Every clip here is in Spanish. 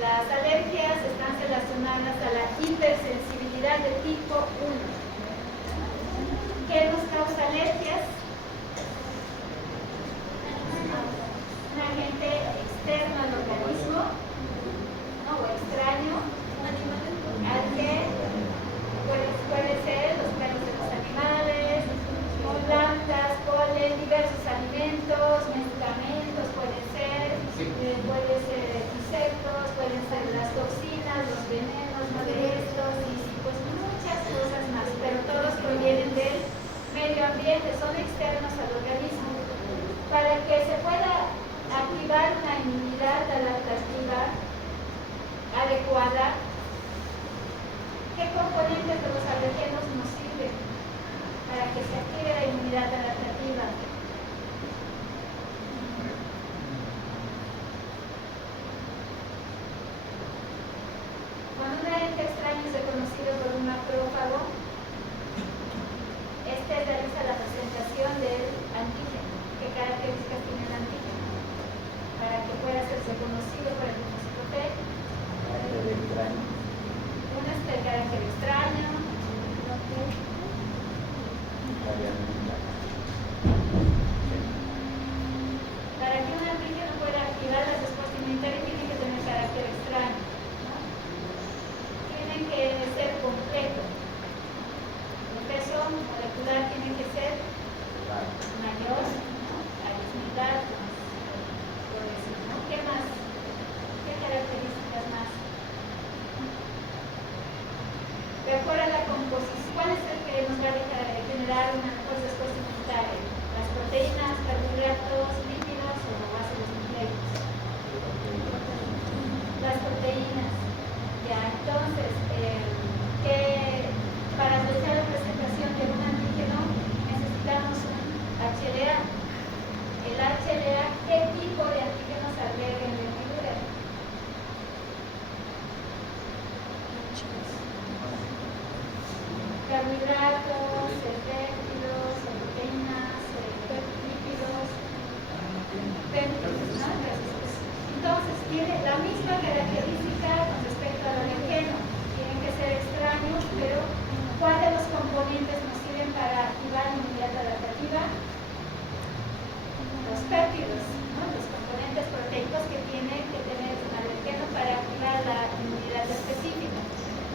Las alergias están relacionadas a la hipersensibilidad de tipo 1. ¿Qué nos causa alergias? Un agente externo al organismo, ¿no? O extraño, al que puede ser los pelos de los animales, o plantas, polen, diversos alimentos, medicamentos, pueden ser insectos, pueden ser las toxinas, los venenos, no de estos, y pues muchas cosas más, pero todos provienen del medio ambiente, son externos al organismo. Para que se pueda activar una inmunidad adaptativa adecuada, ¿qué componentes de los alergenos nos sirven para que se active la inmunidad adaptativa? Cuando un agente extraño es reconocido por un macrófago, este realiza la presentación del antígeno. ¿Qué características tiene el antígeno? Para que pueda ser reconocido por el linfocito T. Uno es el carácter extraño. Para que un antígeno pueda activar la respuesta inmunitaria tiene que tener carácter extraño, ¿no? Tiene que ser completo. El peso molecular tiene que ser mayor, ¿no? A 10.000 datos. ¿Qué más? ¿Qué características más? De acuerdo a la composición, ¿cuál es el que nos va a generar una mejor respuesta inmunitaria? ¿Las proteínas, carbohidratos, lípidos o ácidos nucleicos? Las proteínas. Ya, entonces, para realizar la presentación de un antígeno necesitamos un HLA. El HLA, ¿qué tipo de antígenos alberga en la individua? Carbohidratos, péptidos, proteínas, lípidos, péptidos, ¿no? Entonces, tiene la misma característica con respecto al alergeno. Tienen que ser extraños, pero ¿cuál de los componentes nos sirven para activar la inmunidad adaptativa? Los péptidos, ¿no? Los componentes proteicos que tiene que tener un alergeno para activar la inmunidad específica.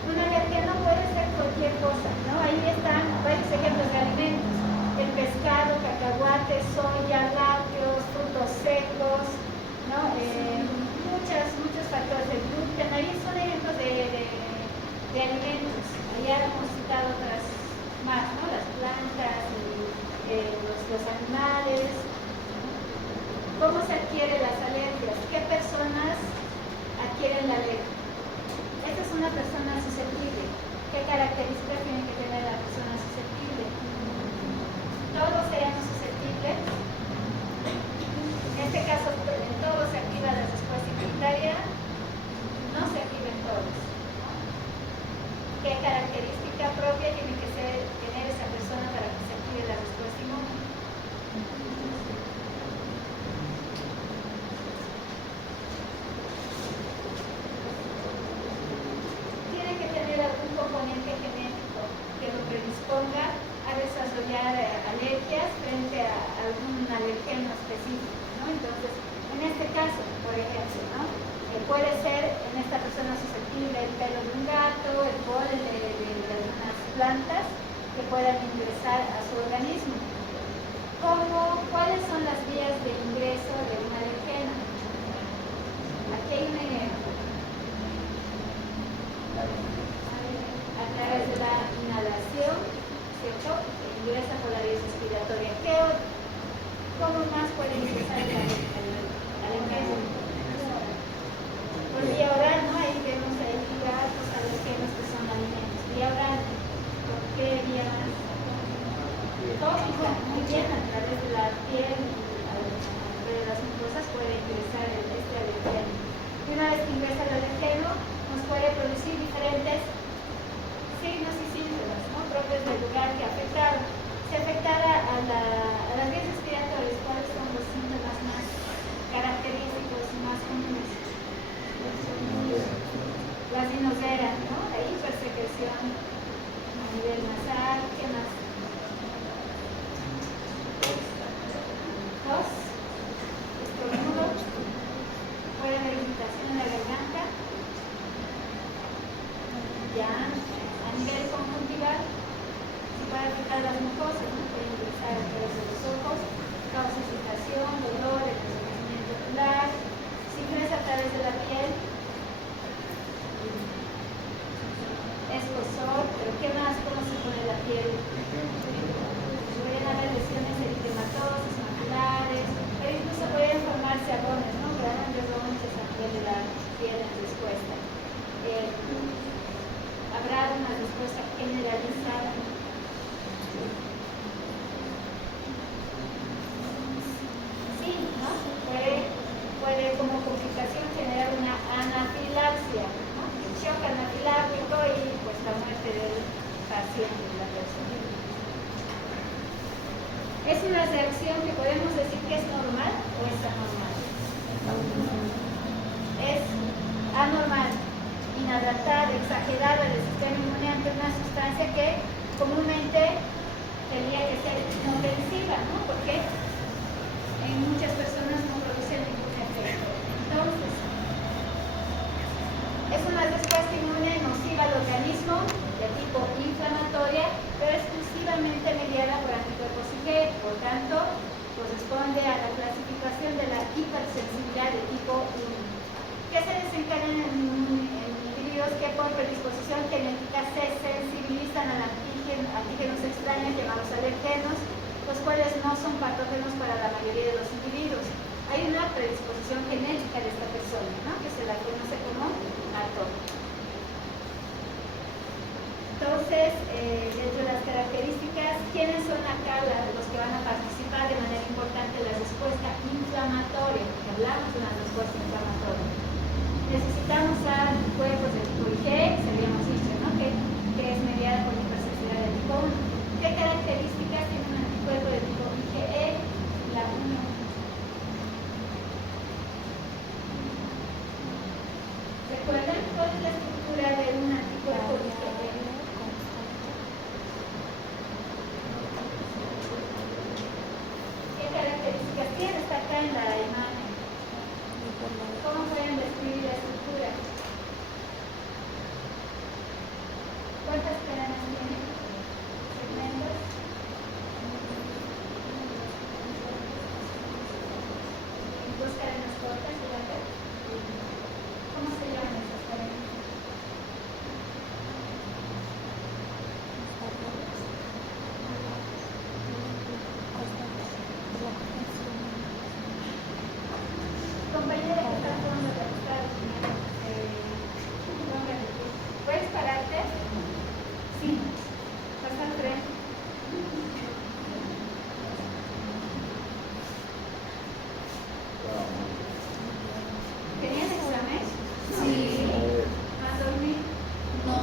Un alergeno puede ser cualquier cosa, ¿no? Ahí están varios ejemplos de alimentos: el pescado, cacahuate, soya, lácteos, frutos secos, ¿no? Muchos factores. El gluten, ahí son ejemplos de alimentos. Allá hemos citado otras más, ¿no? Las plantas, los animales. ¿Cómo se adquieren las alergias? ¿Qué personas adquieren la alergia? Esta es una persona susceptible. ¿Qué características tiene que tener la persona susceptible? Todos seamos susceptibles. En este caso, en todos se activa la respuesta inmunitaria. No se activen todos. ¿Qué característica propia tiene que tener esa persona para que se active la respuesta inmune? Tiene que tener algún componente genético que lo predisponga a desarrollar alergias frente a algún alergeno específico, ¿no? Entonces, en este caso, por ejemplo, ¿no? Puede ser en esta persona susceptible el pelo de un gato, el polen de algunas plantas que puedan ingresar a su organismo. ¿Cuáles son las vías de ingreso de un alergeno? Aquí hay un ejemplo. A través de la inhalación, ¿cierto? Que ingresa por la vía respiratoria. ¿Qué ¿cómo más puede ingresar al alérgeno? Por vía oral, ¿no? Ahí vemos ahí datos alérgenos que son alimentos. Vía oral, ¿por qué vía más? Tópica, muy bien, a través de la piel y de las mucosas puede ingresar este alérgeno. Y una vez que ingresa el alérgeno, nos puede producir diferentes signos y síntomas, ¿no? Propios del lugar que afectaron. Si afectara a las vías respiratorias, ¿cuáles son los síntomas más característicos y más comunes? La sinosera, ¿no? La hipersecreción a nivel nasal, ¿qué más? Tos, estornudo, puede haber irritación en la garganta, ya a nivel conjuntival, si puede afectar las mucosas, ¿no? Puede ingresar a través de los ojos, causa irritación, dolor, enrojecimiento ocular, si ingresa a través de la piel, escozor, pero ¿qué más? ¿Cómo se pone la piel? Pueden haber lesiones eritematosas, maculares, pero incluso pueden formarse arrones, ¿no? Grandes ronchas a nivel de la piel en respuesta. Habrá una respuesta generalizada. Sí, ¿no? Puede como complicación generar una anafilaxia, ¿no? El shock anafiláctico y pues la muerte del paciente, de la persona. ¿Es una reacción que podemos decir que es normal o es anormal? Es anormal, inadaptada, exagerada del sistema inmune ante una sustancia que comúnmente tendría que ser inofensiva, ¿no? Porque en muchas personas no produce ningún efecto. Entonces, es una respuesta inmune nociva al organismo de tipo inflamatoria, pero exclusivamente mediada por anticuerpos IgE, por tanto, corresponde a la clasificación de la hipersensibilidad de tipo 1, que se desencadena en individuos que por predisposición genética se sensibilizan a antígenos extraños llamados alergenos, los cuales no son patógenos para la mayoría de los individuos. Hay una predisposición genética de esta persona, ¿no? Que se la conoce como ATO. Entonces, dentro de las características, ¿quiénes son acá los que van a participar de manera importante en la respuesta inflamatoria? Porque hablamos de una respuesta inflamatoria. Necesitamos anticuerpos de tipo IgE, se habíamos dicho, ¿no? Que es mediada por la hipersensibilidad de tipo 1. ¿Qué características tiene un anticuerpo de tipo IgE? La 1. ¿Recuerdan cuál es la estructura de un anticuerpo IgE? ¿Qué características tiene? Está acá en la imagen. ¿Cómo pueden describir la estructura? ¿Cuántas cadenas tiene? ¿Segmentos? ¿Dos cadenas cortas y largas? ¿Cómo se llaman esas cadenas? Compañera que está tomando la ¿puedes pararte? Sí. Pasa al frente. ¿Tenían examen? Sí. ¿Van a dormir? No.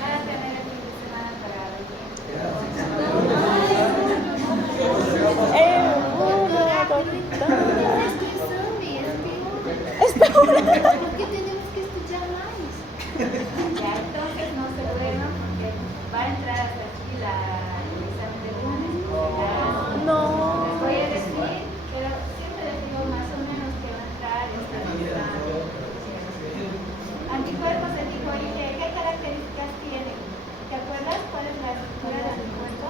Van a tener el fin de semana para ¿por qué tenemos que escuchar más? Ya, entonces no se duerman porque va a entrar hasta aquí el examen de lunes. No. Les voy a decir, pero siempre les digo más o menos que va a entrar esta misma. Anticuerpos de tipo IgE, ¿qué características tienen? ¿Te acuerdas cuál es la estructura del anticuerpo?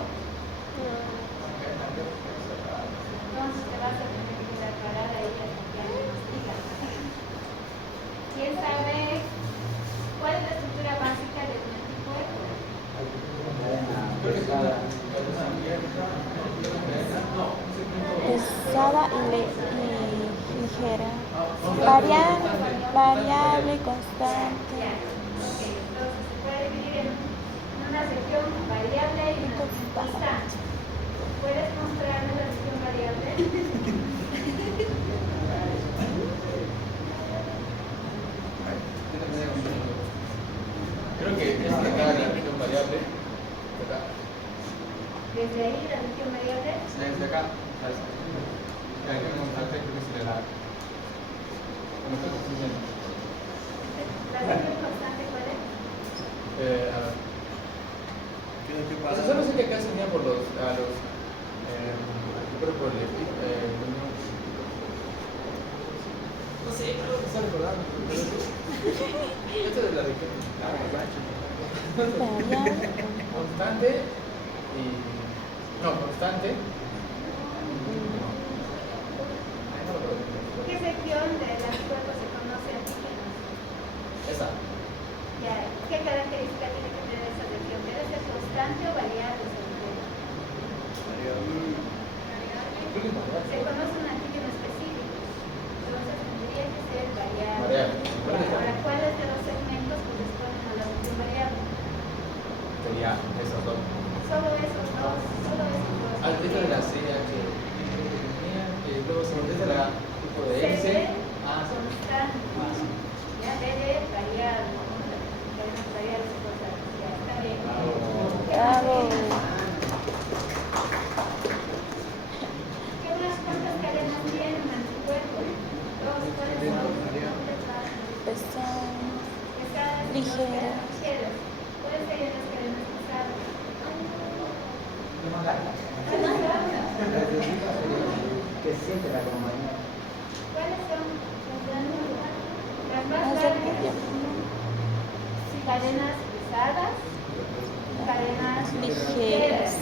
Entonces te vas a tener que aclarar a ella porque ya me explica. ¿Quién sabe cuál es la estructura básica de un anticuerpo? pesada y ligera. Variable, constante. Ya, ok, entonces se puede dividir en una sección variable y una sección constante. ¿Puedes mostrarme la sección variable? Creo que es acá la sección variable. Acá. Desde ahí la sección variable. Desde acá. Hay que constante, creo que se le da. Como está construyendo. ¿La sección constante cuál es? A ver. Solo sé que acá se unía por yo creo por el no sé, creo que está recordando. Esto es la sección. Constante y. No, constante. ¿Qué sección del anticuerpo se conoce antígenos? Esa. Ya, ¿qué característica tiene que tener esa sección? ¿Debe ser constante o variable? Se conoce un antígeno específico, entonces tendría que ser variable. Ahora, ¿cuáles de los segmentos corresponden a la sección variable? Sería esos dos. Solo esos dos, solo esos dos. Esta de la CH. Que luego se de la tipo de S. Constante. Ya, BD variable. Variable se puede usar. Ya, está bien. Bravo. ¿Cuántas cadenas tiene un anticuerpo? Dos, ¿cuáles son? Pesadas, Ligeras. ¿Cuáles serían las cadenas pesadas? Que siente la compañía. ¿Cuáles son las más largas? Cadenas pesadas, cadenas Ligeras.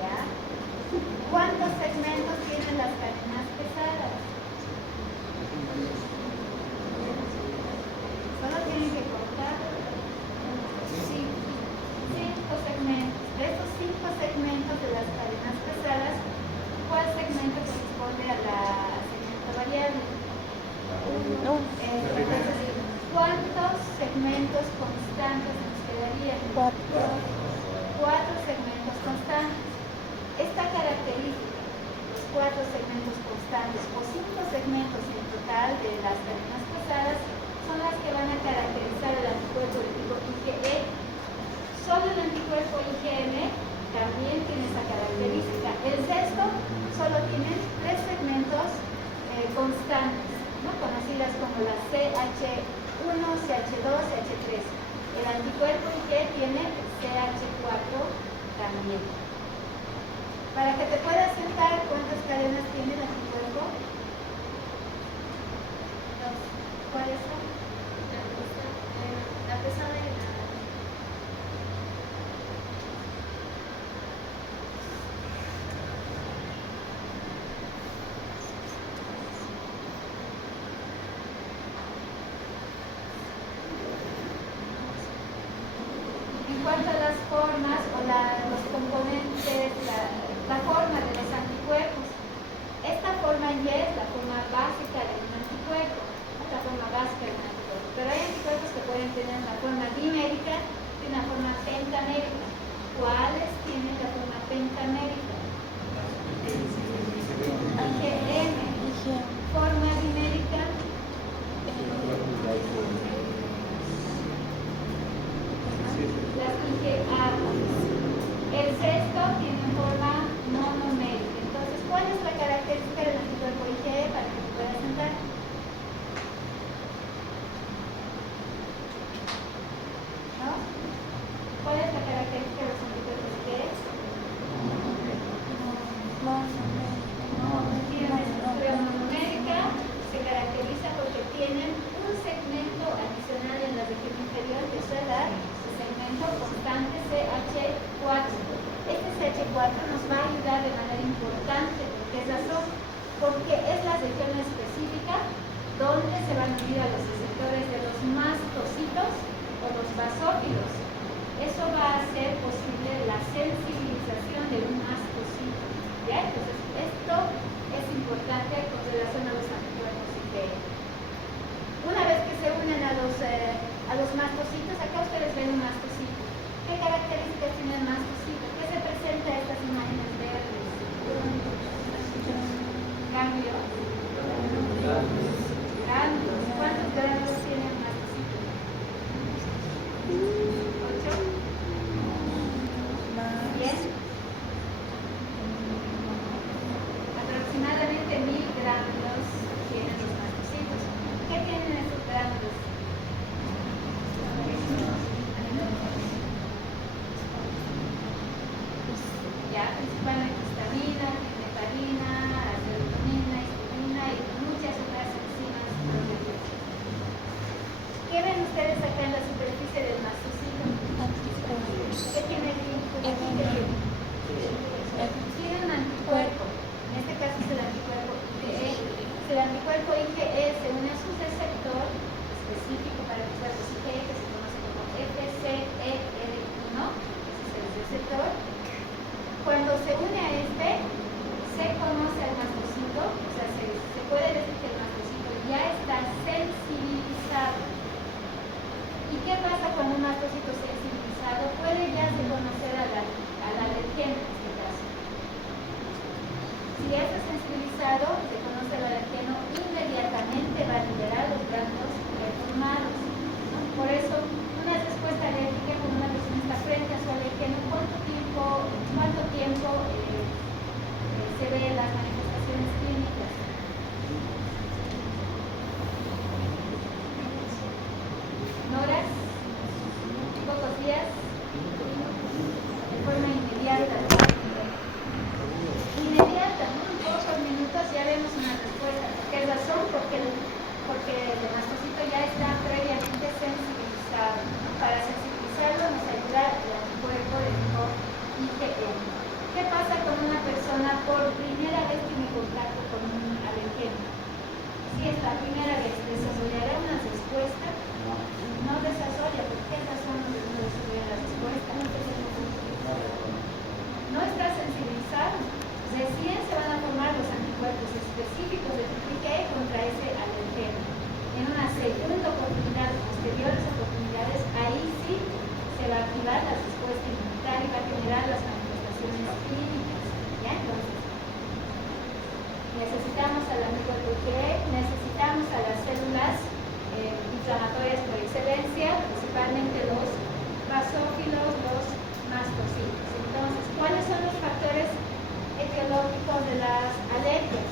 ¿Ya? ¿Cuántos segmentos tienen las cadenas pesadas? Solo tienen que contar 5 segmentos. De esos 5 segmentos de las cadenas pesadas, ¿cuál segmento corresponde a la segmento variable? Entonces, ¿cuántos segmentos constantes nos quedarían? 4. 4 segmentos constantes. Esta característica, los 4 segmentos constantes o 5 segmentos en total de las cadenas pesadas, son las que van a caracterizar el anticuerpo de tipo IgE. Solo el anticuerpo IgM también tiene esa característica. El sexto solo tiene 3 segmentos constantes, ¿no? Conocidas como las CH1, CH2, CH3. El anticuerpo IgE tiene CH4 también. Para que te puedas sentar, ¿cuántas cadenas tiene el anticuerpo? ¿Cuáles son? La pesada y la... En cuanto a las formas o los componentes, la forma de los anticuerpos, esta forma Y es la forma básica de un anticuerpo, ¿no? La forma básica de un anticuerpo. Pero hay anticuerpos que pueden tener una forma dimérica y una forma pentamérica. ¿Cuáles tienen la forma pentamérica? IgM. Forma dimérica. Las IgA. El sexto tiene forma monomérica. Entonces, ¿cuál es la característica del anticuerpo IgE para que te puedas sentar? ¿No? ¿Cuál es la característica de los anticuerpos IgE? Monomérica se caracteriza porque tienen un segmento adicional en la región inferior que es el segmento constante CH4. Este CH4 nos va a ayudar de manera importante. ¿Por qué razón? Porque es la región específica donde se van a unir a los receptores de los mastocitos o los basófilos. Eso va a hacer posible la sensibilización de un pasa cuando un mastocito sensibilizado puede ya reconocer al alergeno en este caso? Si ya está sensibilizado, reconoce al alergeno, inmediatamente va a liberar los ganglios reformados, ¿no? Por eso, una respuesta alérgica cuando una persona está frente a su alergeno, ¿cuánto tiempo se ven las manifestaciones clínicas? ¿Horas? ¿Pocos días? De forma inmediata. Inmediata, ¿no? En pocos minutos ya vemos una respuesta. ¿Por qué razón? Porque el mastocito ya está previamente sensibilizado, ¿no? Para sensibilizarlo nos ayuda el anticuerpo de tipo IgM. ¿Qué pasa con una persona por primera vez tiene contacto con un alergeno? Si es la primera vez, ¿desarrollará una respuesta? No desarrolla. ¿Por qué razón no desarrolla la respuesta? No está sensibilizado. Recién se van a formar los anticuerpos específicos de tipo IgE contra ese alergeno. En una segunda oportunidad, posteriores oportunidades, ahí sí se va a activar la respuesta inmunitaria y va a generar las manifestaciones clínicas. ¿Ya? Entonces, necesitamos al anticuerpo IgE, necesitamos a las células inflamatorias por excelencia, principalmente los basófilos, los mastocitos. Entonces, ¿cuáles son los factores etiológicos de las alergias?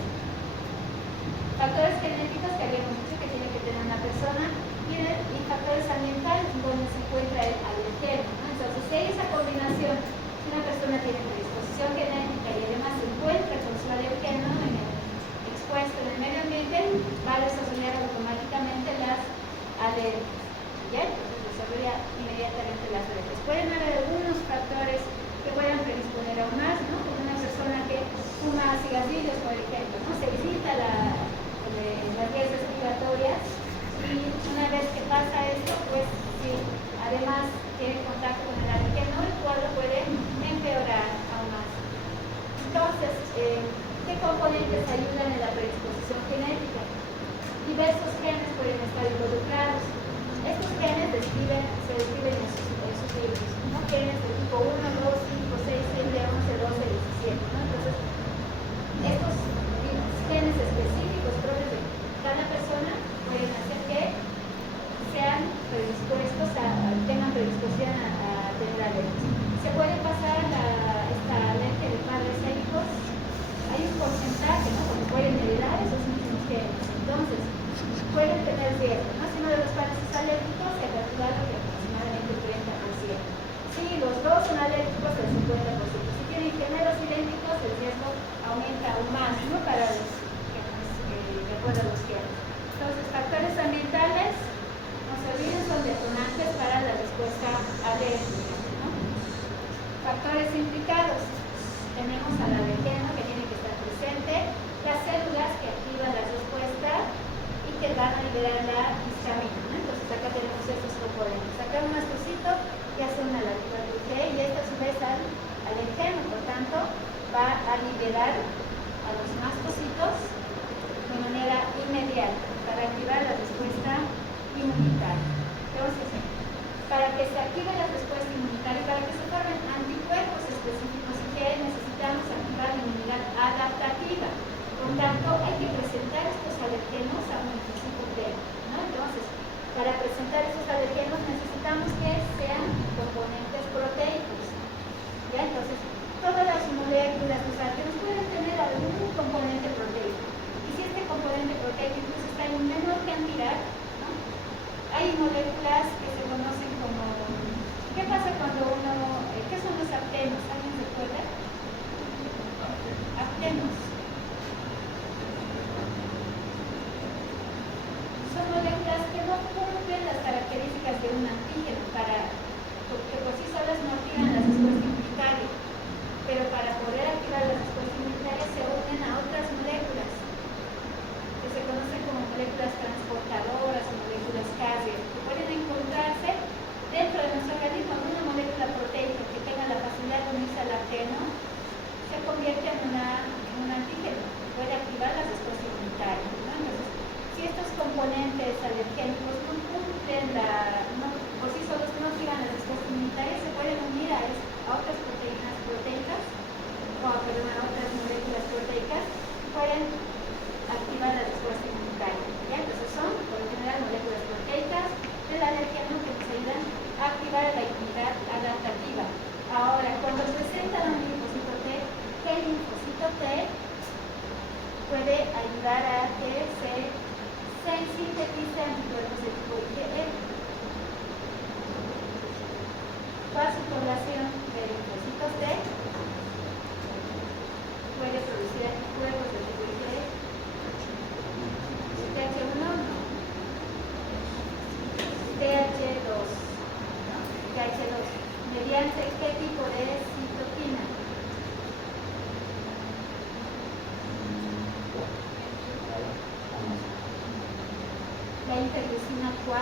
Factores genéticos que habíamos dicho que tiene que tener una persona y factores ambientales donde se encuentra el alergeno, ¿no? Entonces, si hay esa combinación, si una persona tiene predisposición genética y además se encuentra con su alergeno expuesto en el medio ambiente, va a desarrollar automáticamente las alergias. ¿Ya? Entonces desarrolla inmediatamente las alergias. Pueden haber algunos factores que puedan predisponer aún más, ¿no? Como una persona que fuma cigarrillos, por ejemplo, ¿no? Se visita las vías respiratorias y una vez que pasa esto, pues sí, además tiene contacto con el alergeno, el cual lo puede empeorar aún más. Entonces, ¿qué componentes ayudan en la predisposición genética? Diversos genes pueden estar involucrados. Estos genes se describen en sus libros, ¿no? Genes de tipo 1, 2, 5, 6, 7, 11, 12, 17, ¿no? Entonces, estos genes específicos propios de cada persona pueden hacer que sean predispuestos tengan predisposición a tener alergias. ¿Se puede pasar esta alergia de padres a hijos? Hay un porcentaje, ¿no? Porque pueden heredar esos mismos genes. Entonces, pueden tener riesgo, ¿no? Si uno de los padres es alérgico, se calcula que aproximadamente el 30%. Si los dos son alérgicos, el 50%. Si tienen gemelos idénticos, el riesgo aumenta aún más, ¿no? Para los genes, de acuerdo a los genes. Entonces, factores ambientales, no se olviden, son detonantes para la respuesta alérgica, ¿no? Factores implicados. Tenemos al alergeno que tiene que estar presente, las células que activan la respuesta y que van a liberar la histamina, ¿no? Entonces acá tenemos estos componentes. Acá un mastocito que hace una anticuerpo IgE y esta a su vez al alergeno, por tanto va a liberar a los mastocitos de manera inmediata para activar la respuesta inmunitaria. Entonces, para que se active la respuesta inmunitaria, para que se formen anticuerpos específicos IgE, necesitamos activar la inmunidad adaptativa. Por tanto, hay que presentar estos alergenos a un linfocito T, ¿no? Entonces, para presentar estos alergenos necesitamos que sean componentes proteicos. ¿Ya? Entonces, todas las moléculas de los alergenos pueden tener algún componente proteico. Y si este componente proteico incluso está en menor cantidad, ¿no? Hay moléculas que se conocen como... ¿Qué pasa cuando uno... ¿Qué son los aptenos? ¿Alguien recuerda? Aptenos. Son moléculas que no cumplen las características de un antígeno porque por sí solas no activan la respuesta inmunitaria, pero para poder activar la respuesta inmunitaria se unen a otras moléculas que se conocen como moléculas transportadoras o moléculas carrier, que pueden encontrarse dentro de nuestro organismo. Una molécula proteica que tenga la facilidad de unirse al apteno se convierte en un antígeno, puede activar la respuesta inmunitaria, ¿no? Entonces, si estos componentes alergénicos no cumplen por sí no activan la respuesta inmunitaria, se pueden unir a otras proteínas proteicas, o perdón, a otras moléculas proteicas, y pueden activar la respuesta inmunitaria. ¿Ya? Entonces son, por lo general, moléculas proteicas del alergeno que nos ayudan a activar la inmunidad adaptativa. Ahora, cuando presentan un linfocito T, ¿qué linfocito T puede ayudar a que se sintetice anticuerpos de tipo IgE? Vasopoblación de linfocitos T puede producir anticuerpos de tipo IgE. TH1 no. TH2 ¿no? TH2 mediante qué tipo de citoquina? La interleucina 4.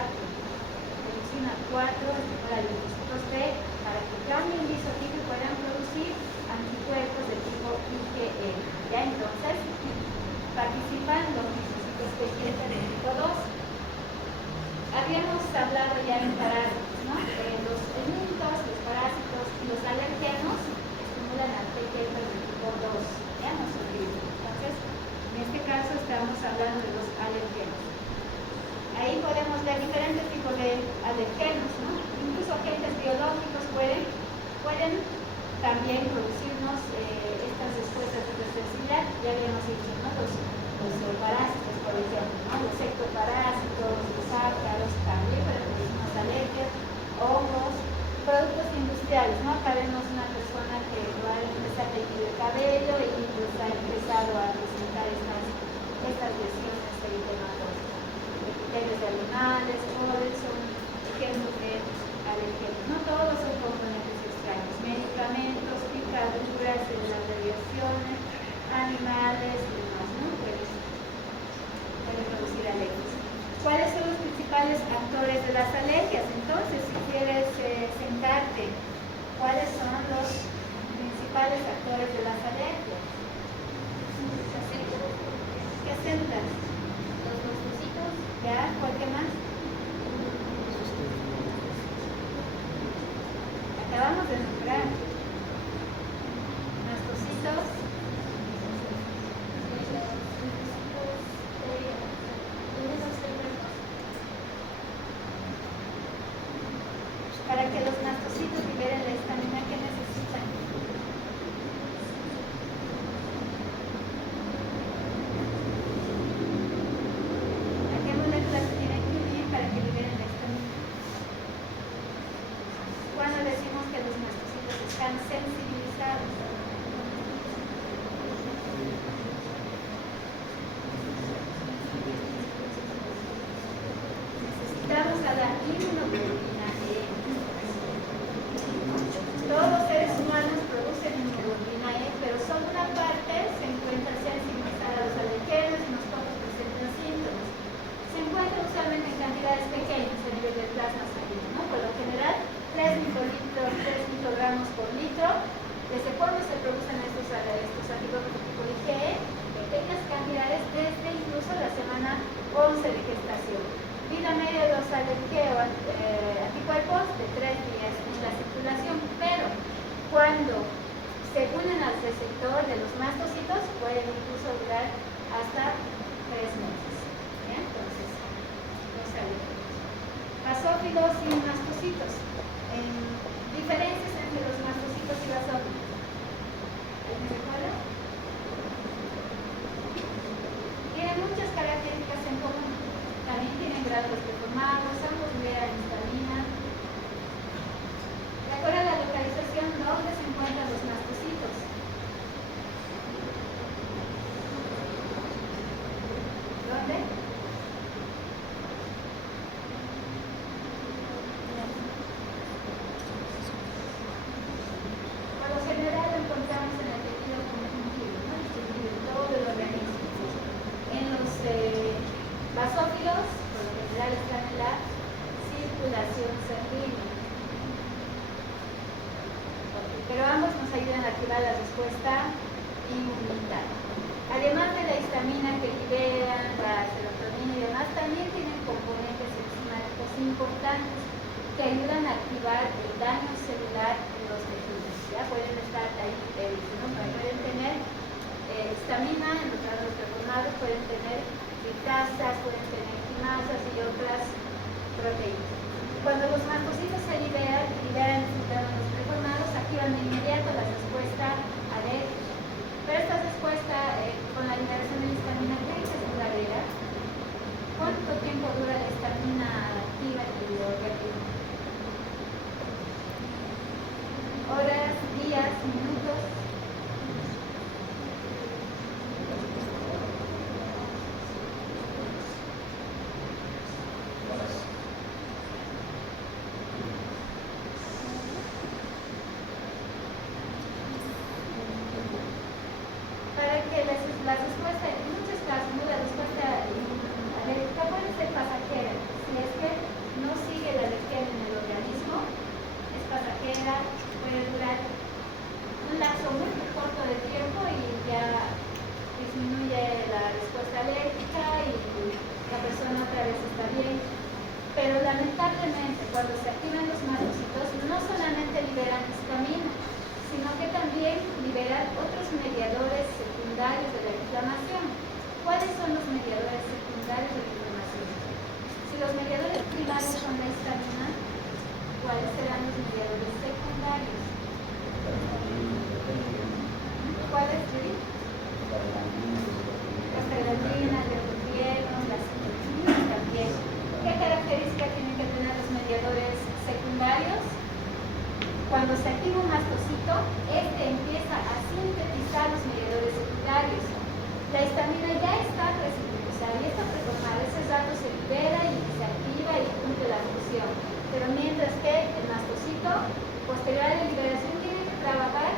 Interleucina 4 estimula linfocitos T para que cambien de isotipo y puedan producir anticuerpos de tipo IgE. ¿Ya? Entonces, participan los linfocitos T de tipo 2. Habíamos hablado ya en parásitos, ¿no? Los mitos, los parásitos y los alergenos estimulan al TGF de tipo 2. Ya no se olviden. Entonces, en este caso estamos hablando de los alergenos. Ahí podemos ver diferentes tipos de alergenos, ¿no? Incluso agentes biológicos pueden también producirnos estas respuestas de hipersensibilidad. Ya habíamos dicho, ¿no? Los parásitos, por ejemplo, ¿no? Los ectoparásitos, los ácaros también pueden producirnos alergias, hongos, productos industriales, ¿no? Acá vemos una persona que probablemente se ha teñido el cabello y pues ha empezado a presentar estas lesiones eritematosas. Epitelios de animales, polen son ejemplos de alergenos. No todos son componentes extraños. Medicamentos, picaduras, las radiaciones, animales y demás, ¿no? Pueden producir alergias. ¿Cuáles son los principales actores de las alergias? Entonces, si quieres sentarte, ¿cuáles son los principales actores de las alergias? ¿Qué sentas? Los mastocitos. ¿Ya? ¿Cuál que más? Acabamos de nombrar. Mastocitos. Para que los mastocitos liberen la histamina que necesitan. ¿A qué moléculas se tienen que unir para que liberen la histamina? Cuando decimos que los mastocitos están sensibilizados. Necesitamos a la inmunoglobulina E. Todos los seres humanos producen inmunoglobulina E, pero solo una parte se encuentra sensibilizada a los alergenos y unos pocos presentan síntomas. Se encuentra usualmente en cantidades pequeñas a nivel del plasma sanguíneo, ¿no? Por lo general, 3 microgramos por litro. ¿Desde cuándo se producen estos anticuerpos de tipo IgE? Pequeñas cantidades desde incluso la semana 11 de gestación. Vida media de los anticuerpos de 3 días en la circulación, pero cuando se unen al receptor de los mastocitos pueden incluso durar hasta 3 meses. ¿Bien? Entonces, los alergenos. Basófilos y mastocitos. Diferencias entre los mastocitos y basófilos. ¿Alguien se acuerda? Tienen muchas características en común. También tienen grados deformados, ambos liberan histamina. ¿De acuerdo a la localización dónde se encuentran los mastocitos? ¿Dónde? Por lo general lo encontramos en el tejido conjuntivo, ¿no? Distribuido en todo el organismo. En los basófilos, por lo general están en la circulación sanguínea. Pero ambos nos ayudan a activar la respuesta inmunitaria. Además de la histamina que liberan, la serotonina y demás, también tienen componentes enzimáticos importantes. que ayudan a activar el daño celular en los tejidos. ¿Ya? Pueden estar ahí, ¿no? Pueden tener estamina en los granos performados, pueden tener vitrazas, pueden tener quinasas y otras proteínas. Cuando los mastocitos se liberan los granos performados, activan de inmediato la respuesta alérgica. Pero esta respuesta, con la liberación de la histamina, ¿qué es duradera? ¿Cuánto tiempo dura la histamina activa en el organismo? Horas, días, minutos. Para que la respuesta, en muchos casos, ¿no? La respuesta alérgica puede ser pasajera. Si es que no sigue la alergia en el organismo, es pasajera, puede durar un lapso muy corto de tiempo y ya disminuye la respuesta alérgica y la persona otra vez está bien. Pero lamentablemente, cuando se activan los mastocitos, no solamente liberan histamina, sino que también liberan otros mediadores secundarios de la inflamación. ¿Cuáles son los mediadores secundarios de la inflamación? Si los mediadores primarios son la histamina, ¿cuáles serán los mediadores secundarios? ¿Cuáles, Judith? Las peregrinadas, los gobiernos, las citoquinas también. ¿Qué características tienen que tener los mediadores secundarios? Cuando se activa un mastocito, este empieza a sintetizar los mediadores secundarios. La histamina ya está presintetizada y está preformada. Ese rato se libera y se activa y cumple la función. Pero mientras que el mastocito, posterior a la liberación, tiene que trabajar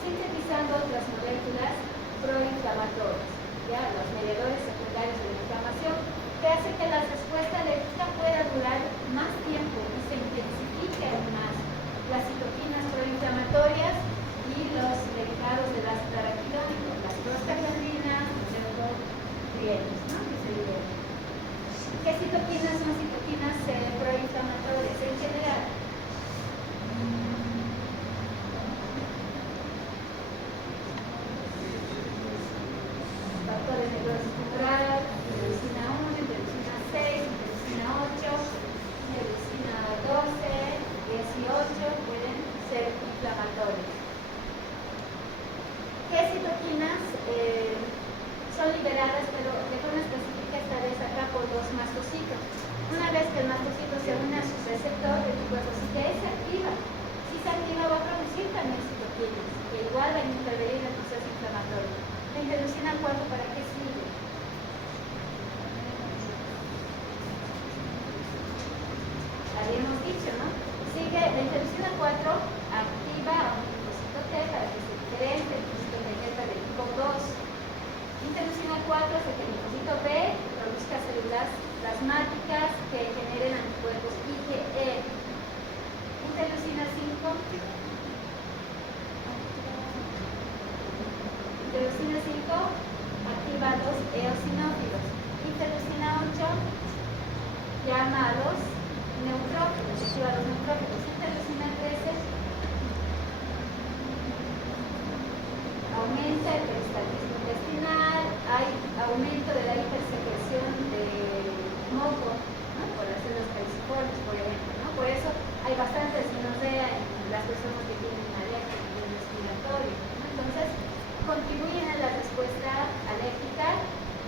sintetizando otras moléculas proinflamatorias, ¿ya? Los mediadores secundarios de la inflamación, que hace que la respuesta alérgica pueda durar más tiempo y se intensifique aún más. Las citoquinas proinflamatorias y los derivados del ácido araquidónico, las prostaglandinas, los neurotrienios, ¿no? Que se liberan. ¿Qué citoquinas son citoquinas proinflamatorias en general? Factor de necrosis tumoral, interleucina 1, interleucina 6, interleucina 8, interleucina 12, 18 pueden ser inflamatorios. ¿Qué citoquinas son liberadas, pero de forma específica esta vez acá por los mastocitos? Una vez que el mastocito se une a su receptor, el anticuerpocitase se activa. Si se activa va a producir también citoquinas, que igual van a intervenir en el proceso inflamatorio. La interleucina 4, ¿para qué sirve? Habíamos dicho, ¿no? Sigue, la interleucina 4 activa a un linfocito T para que se diferencie el linfocito T del tipo 2. Interleucina 4 hace que el linfocito B produzca células plasmáticas que generen anticuerpos IgE. Interleucina 5 activa a los eosinófilos. Interleucina 8 llama a los neutrófilos, activa a los neutrófilos. Interleucina 13 aumenta el peristaltismo intestinal, hay aumento de la hipersecreción de moco, ¿no? Por las células caliciformes, por ejemplo, ¿no? Por eso hay bastante disminución en las personas que tienen alergia a nivel respiratorio, ¿no? Entonces, contribuyen a la respuesta alérgica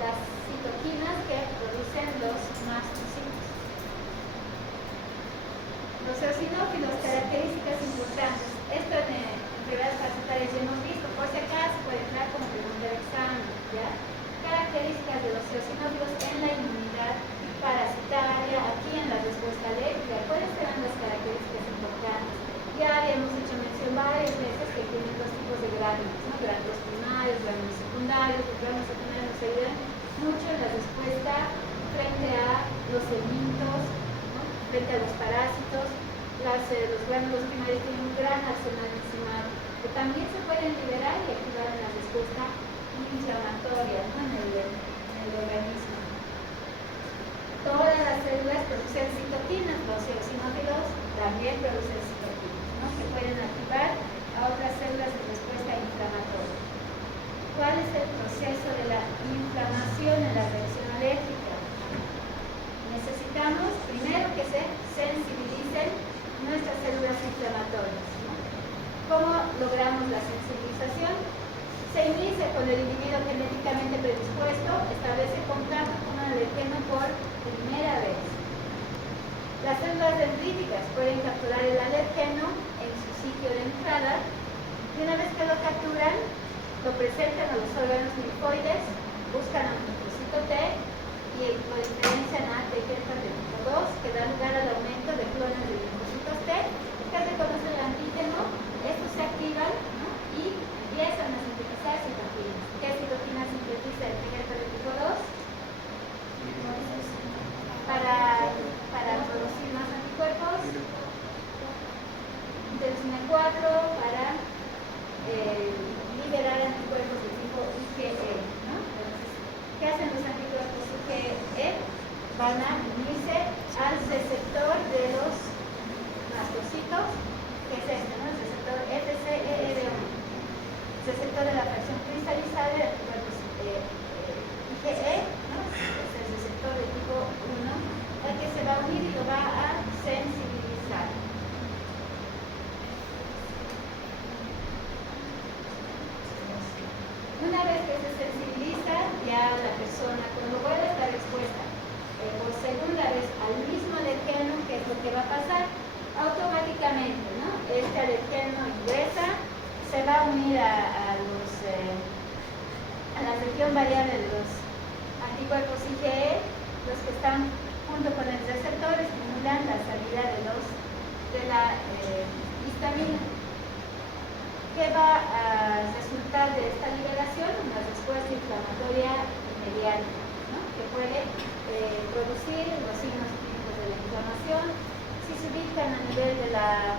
las citoquinas que producen los mastocitos. Los eosinófilos, características importantes. Esto en enfermedades parasitarias ya hemos visto, por si acaso puede entrar como pregunta de examen, ¿ya? Características de los eosinófilos en la inmunidad parasitaria, aquí en la respuesta alérgica. ¿Cuáles serán las características importantes? Ya habíamos hecho mención varias veces que tienen dos tipos de gránulos, ¿no? Gránulos primarios, gránulos secundarios. Los gránulos secundarios nos ayudan mucho en la respuesta frente a los elementos, ¿no? Frente a los parásitos. Los gránulos primarios tienen un gran arsenal enzimático que también se pueden liberar y activar en la respuesta inflamatoria, ¿no? en el organismo. todas las células producen citoquinas, los eosinófilos también producen citoquinas, ¿no? Que pueden activar a otras células de respuesta inflamatoria. ¿Cuál es el proceso de la inflamación en la reacción alérgica? Necesitamos primero que se sensibilicen nuestras células inflamatorias, ¿no? ¿Cómo logramos la sensibilización? Se inicia con el individuo genéticamente predispuesto, establece contacto con un alergeno por primera vez. Las células dendríticas pueden capturar el alergeno en su sitio de entrada y una vez que lo capturan, lo presentan a los órganos linfoides, buscan a un linfocito T y lo diferencian a T helper de tipo 2, que da lugar al aumento de clones de linfocitos T que reconocen el antígeno. Estos se activan, ¿no? Y empiezan a sintetizar citoquinas. ¿Qué citoquinas sintetiza el T helper de tipo 2? Para producir más anticuerpos. Interleucina 4 para liberar anticuerpos de tipo IgE, ¿no? Entonces, ¿qué hacen los anticuerpos IgE? Van a unirse al receptor de los mastocitos, que es este, ¿no? El receptor FcER1, receptor de la fracción cristalizada de anticuerpos IgE, ¿no? Es el receptor de tipo 1, el que se va a unir y lo va a sensibilizar. Una vez que se sensibiliza, ya la persona, cuando vuelve a estar expuesta por segunda vez al mismo alergeno, ¿qué es lo que va a pasar? Automáticamente, ¿no? Este alergeno ingresa, se va a unir a la región variable de los anticuerpos IgE, los que están junto con el receptor estimulan la salida de la histamina. ¿Qué va a resultar de esta liberación? Una respuesta inflamatoria inmediata, ¿no? Que puede producir los signos clínicos de la inflamación. Si se ubican a nivel de la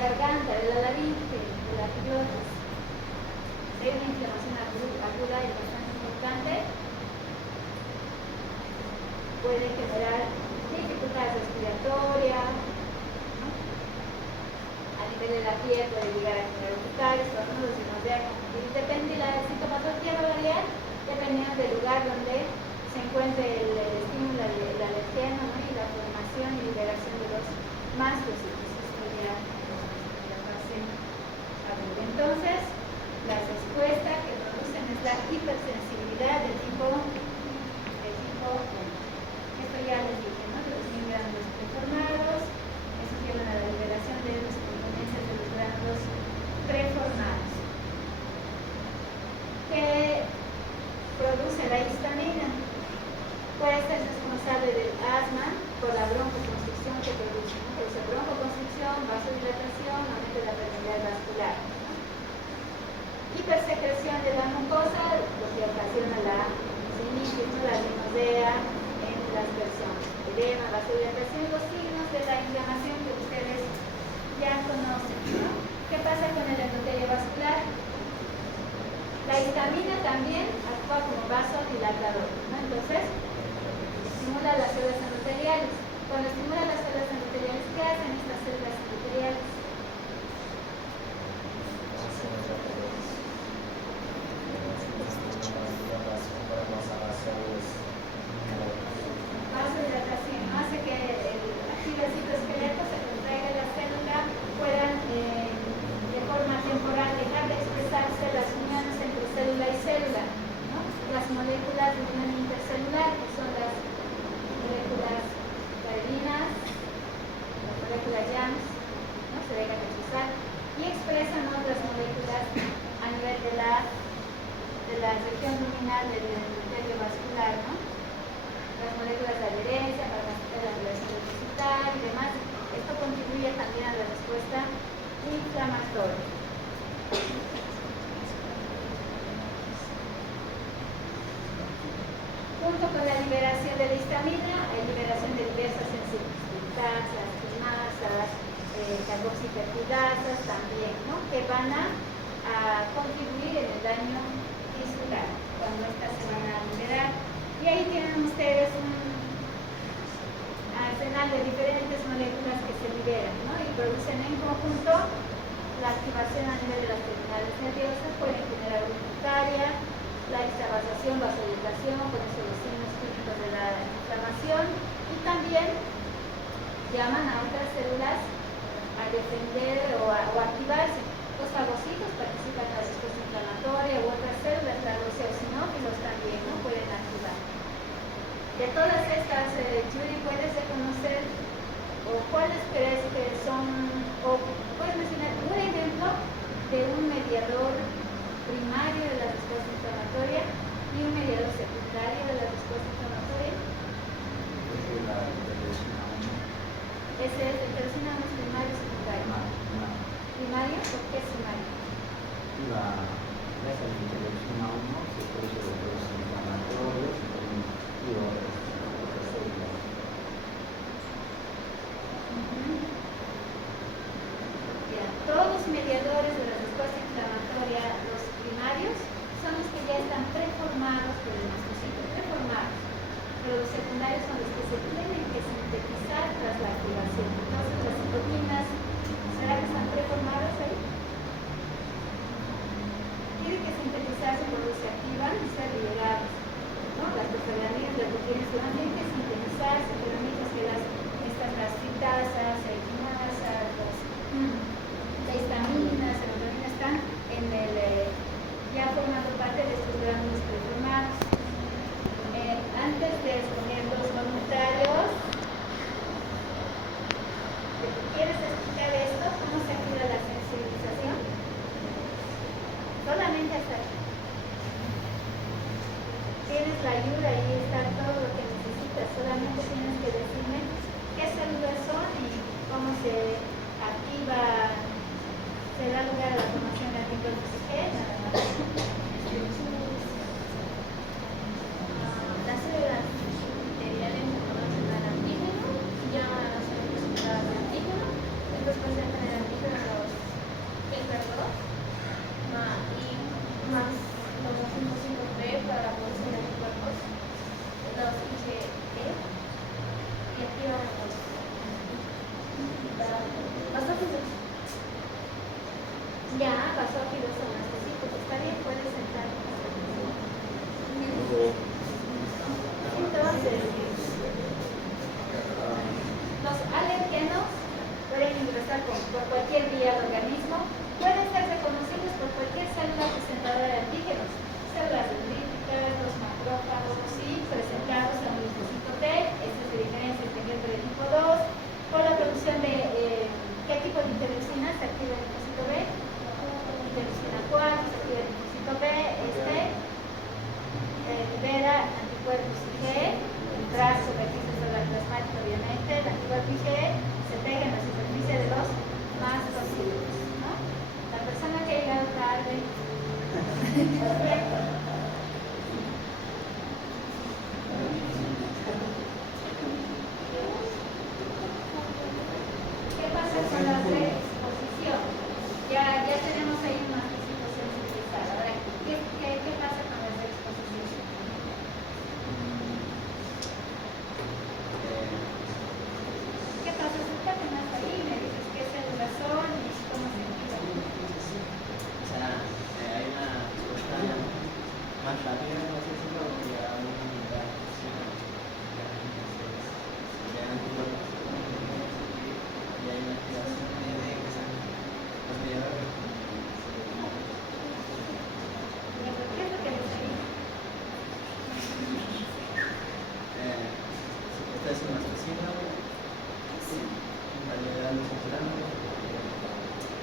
garganta, de la laringe, de la glotis, si hay una inflamación aguda y bastante importante, puede generar dificultades respiratorias, ¿no? A nivel de la piel puede llegar a generar urticarias, tornudos y náuseas. Y depende, la sintomatología va a variar dependiendo del lugar donde se encuentre el estímulo, el alergeno, ¿no? Y la formación y liberación de los mastocitos. Esto ya en la fase aguda. Entonces, la respuesta que producen es la hipersensibilidad de tipo 1. Esto ya les dije, ¿no? De los gránulos preformados, eso lleva a la liberación de los componentes de los gránulos preformados. ¿Qué produce la histamina? Puede ser responsable del asma por la broncoconstricción que produce, ¿no? Produce broncoconstricción, vasodilatación, aumento de la permeabilidad vascular, ¿no? Hipersecreción de la mucosa, lo que ocasiona la sinusitis, ¿no? La rinosdea en las personas. Edema, vasodilatación, los signos de la inflamación que ustedes ya conocen, ¿no? ¿Qué pasa con el endotelio vascular? La histamina también actúa como vasodilatador, ¿no? Entonces, estimula las células endoteliales. Cuando estimula las células endoteliales, ¿qué hacen estas células endoteliales? Vasodilatación hace que active el citoesqueleto, se contraiga la célula, puedan de forma temporal dejar de expresarse las uniones entre célula y célula, ¿no? Las moléculas de unión intercelular, que son las moléculas caridinas, las moléculas YAMS, ¿no? Se dejan de expresar y expresan otras moléculas a nivel de la región luminal del endotelio vascular, ¿no? Las moléculas de adherencia para facilitar la relación depositar y demás. Esto contribuye también a la respuesta inflamatoria. Junto con la liberación de la histamina, hay liberación de diversas enzimas, quinasas, carboxipepilasas también, ¿no? Que van a contribuir en el daño tisular cuando estas se van a liberar. Y ahí tienen ustedes arsenal de diferentes moléculas que se liberan, ¿no? Y producen en conjunto la activación a nivel de las terminales nerviosas, pueden generar urticaria, la extravasación, vasodilatación, con eso los signos clínicos de la inflamación, y también llaman a otras células a defender o activarse. Los fagocitos participan en la respuesta inflamatoria u otras células, los eosinófilos también, ¿no? Pueden activar. De todas estas, Judy, ¿puedes reconocer o cuáles crees que son, o puedes mencionar un ejemplo de un mediador primario de la respuesta inflamatoria y un mediador secundario de la respuesta inflamatoria? Ese es el interleucina 1 primario y secundario. ¿Primario? ¿Por qué es primario? Gracias a la interleucina 1 se produce los procesos inflamatorios y otras células. Ya, todos los mediadores de la respuesta inflamatoria, los primarios, son los que ya están preformados por el mastocito, preformados. Pero los secundarios son los que se tienen que sintetizar tras la activación. Entonces, las citoquinas, ¿será que están preformadas ahí? Tienen que sintetizarse cuando se activan y ser liberados, ¿no? Las prostaglandinas, las proteínas tienen que sintetizarse, pero mientras que las fritasas, equinasas, las histaminas, serotoninas están en el, ya formando parte de estos gránulos preformados. Antes de escoger los voluntarios, ¿quieres explicar esto? ¿Cómo se activa la sensibilización? Solamente hasta aquí. Tienes la ayuda, ahí está todo lo que necesitas. Solamente tienes que decirme qué células son y cómo se activa, se da lugar a la formación de anticuerpos G, nada más. Las células epiteliales conocen al antígeno, llaman a las células presentadas de antígeno, estos presentan el antígeno los P2 y más los 5,5B para la producción de anticuerpos, los IgE, y activan los basófilos. Ya, basófilos son mastocitos. Está bien, puedes sentarte. Entonces, los alergenos pueden ingresar por cualquier vía del organismo, pueden ser reconocidos por cualquier célula presentadora de antígenos, células dendríticas, los macrófagos, y presentados a un linfocito T. Esa es la diferencia entre el del tipo 2, por la producción de ¿qué tipo de interleucina se activa el linfocito B? Interleucina 4, se activa el linfocito B, libera anticuerpos IgE, el trazo superficie celular plasmática, obviamente, el anticuerpo IgE se pega en la superficie de los mastocitos, ¿no? La persona que ha llegado tarde. Correcto. ¿Qué pasa con la reexposición? Ya tenemos ahí un mastocito sensibilizado. Ahora, ¿qué pasa con la reexposición? ¿Qué pasa? Acércate más ahí y me dices qué células son y cómo se activan. O sea, hay una respuesta más rápida, no sé si lo que a una unidad de anticuerpos y hay una activación de los mediadores. ¿Qué es lo que les digo? Esta es una mastocito, variedad de los planos,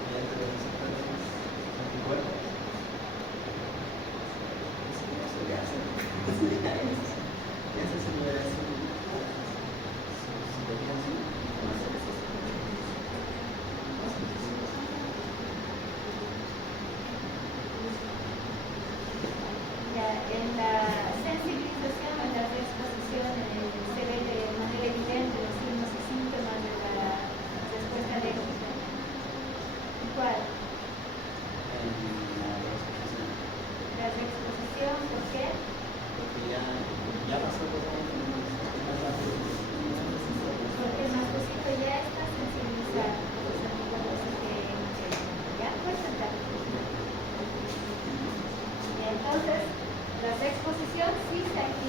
mediante los receptores anticuerpos. Eso le hace. Y hace su liberación. Ya, en la sensibilización, en la reexposición, se ve de manera evidente los signos y síntomas de la respuesta alérgica. ¿Cuál? La reexposición, ¿por qué? Porque ya pasó todo más rápido.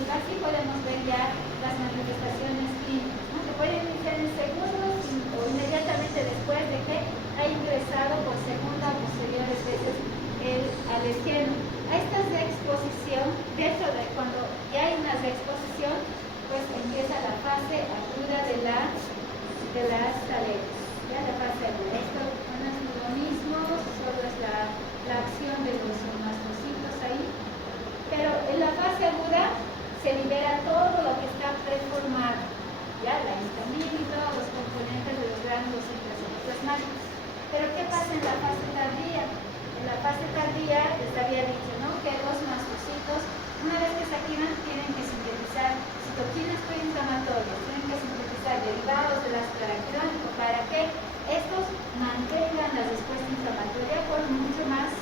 así podemos ver ya las manifestaciones clínicas, ¿no? Que pueden iniciar en segundos o inmediatamente después de que ha ingresado por segunda o posteriores veces el alergeno. A estas de exposición, dentro de cuando ya hay una exposición, pues empieza la fase aguda de las alergias. Ya la fase aguda. Esto no es lo mismo, solo es la acción de los mastocitos ahí. Pero en la fase aguda se libera todo lo que está preformado, ya la histamina y todos los componentes de los gránulos plasmáticos. Pero ¿qué pasa en la fase tardía? En la fase tardía les había dicho, ¿no?, que los mastocitos, una vez que se activan, tienen que sintetizar citoquinas proinflamatorias, tienen que sintetizar derivados del ácido araquidónico para que estos mantengan la respuesta inflamatoria por mucho más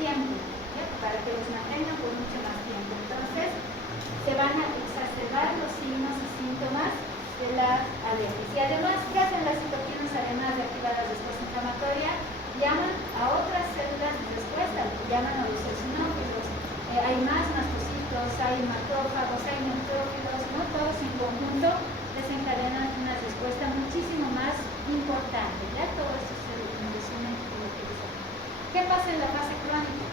tiempo, ¿ya? Para que los mantengan por mucho más tiempo. Entonces, se van a exacerbar los signos y síntomas de las alergias. Y además, ¿qué hacen las citoquinas además de activar la respuesta inflamatoria? Llaman a otras células de respuesta, llaman a los eosinófilos. Hay más mastocitos, hay macrófagos, hay neutrófilos, ¿no? Todos en conjunto desencadenan una respuesta muchísimo más importante. ¿Ya? Todo esto se resume en lo que dice. ¿Qué pasa en la fase crónica?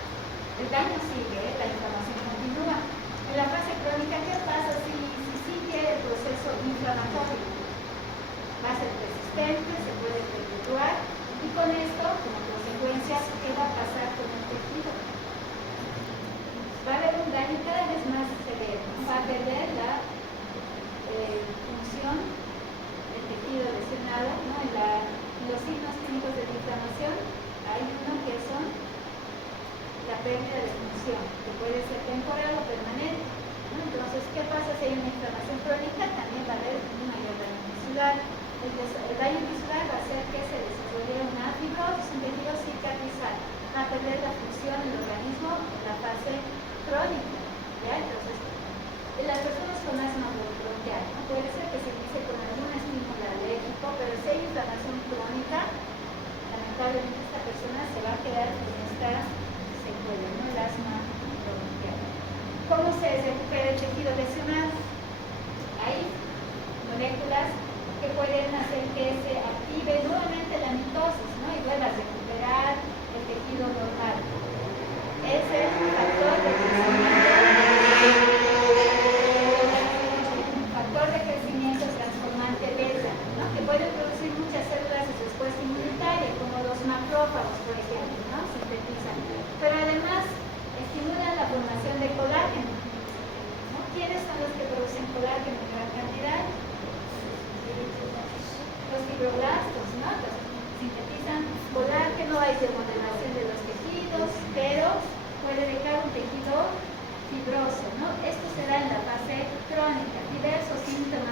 El daño sigue, la inflamación continúa. En la fase crónica, ¿qué pasa si sigue el proceso inflamatorio? Va a ser persistente, se puede perpetuar, y con esto, como consecuencia, ¿qué va a pasar con el tejido? Va a haber un daño cada vez más severo, va a perder la función del tejido lesionado, ¿no? En los signos clínicos de la inflamación hay uno que son la pérdida de función, que puede ser temporal o permanente, ¿no? Entonces, ¿qué pasa si hay una inflamación crónica? También va a haber un mayor daño tisular. El daño tisular va a hacer que se desarrolle una fibrosis, un tejido cicatrizal, va a perder la función del organismo en la fase crónica, ¿ya? Entonces, en las personas con asma bronquial, ¿no? Puede ser que se inicie con algún estímulo alérgico, pero si hay inflamación crónica, lamentablemente esta persona se va a quedar con esta secuela, ¿no? El asma bronquial. ¿Cómo se recupera el tejido lesionado? Hay moléculas que pueden hacer que se active nuevamente la mitosis, ¿no? Y vuelva a recuperar el tejido normal. Es el factor de crecimiento transformante beta, ¿no? Que puede producir muchas células de respuesta inmunitaria, como los macrófagos, por ejemplo, ¿no? Sintetizan. Pero además estimulan la formación de colágeno, ¿no? ¿Quiénes son los que producen colágeno en gran cantidad? Los fibroblastos, ¿no? Los sintetizan colágeno, hay remodelación de los tejidos, pero puede dejar un tejido fibroso, ¿no? Esto será en la fase crónica, diversos síntomas